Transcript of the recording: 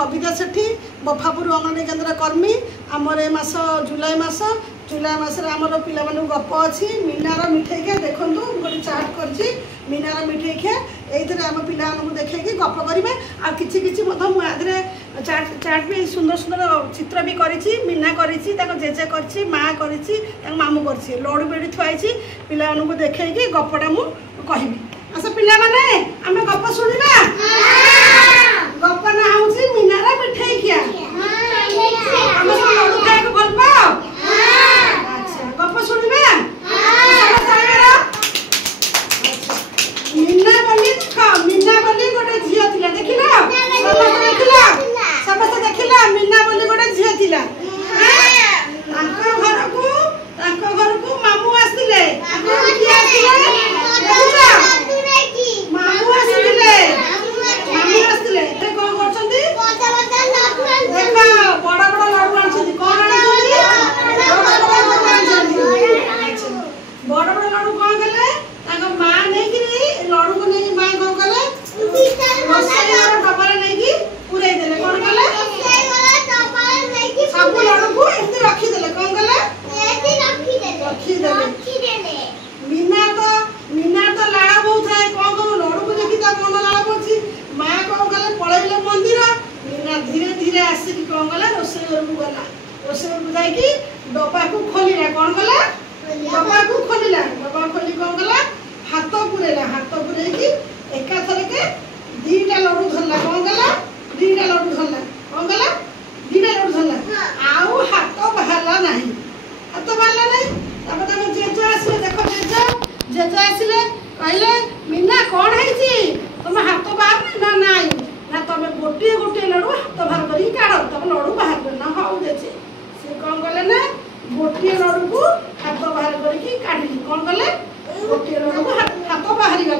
कविता सेठी बफापुर अंगनवाड़ी केन्द्र कर्मी आमर ए मास जुलाई मास आमर पिला गप अच्छी मीनार मिठाई खिया देखूँ गोटे चाट कर मीनार मिठाई खिया ये आम पिला देखी गप करेंगे आ कि मुझे चाट भी सुंदर सुंदर चित्र भी करी मीना करी जेजे कर माँ करी मामू कर लड़ू बेड़ी थुआई पिला देखी गपटा मुझे कहबी आस पिला माने आमे गप सुनिबा गप ना होची मीनार मिठाई खिया आमे सब लड्डू खाए को भल पाओ अच्छा गप सुनिबा मीना बोली गोटे झियो थिला देखिला समस्त देखिला मीना बोली गोटे झियो थिला तांको घर को मामू आसिले डब्बा को खोलिला कौन कला डब्बा को खोलिला डब्बा खोली कौन कला हाथ पुरेला हाथ पुरे की एका थरे के दीटा लड्डू धरला कौन कला दीटा लड्डू धरला कौन कला दीटा लड्डू धरला आउ हाथ बाहरला नहीं हाथ बाहरला नहीं तब तब जेजे आसिले देखो जेजे आसिले कहले मीना कौन है तुम हाथ बाहर ना नहीं ना तुम गोटे गोटे लड्डू हाथ बाहर करी काढ़ तुम लड्डू बाहर करना हाउ जेजे से कौन कले ना गोटे लड्डू को हाथ बाहर करके काढ़ी कौन कले गोटे लड्डू को हाथ बाहरी गला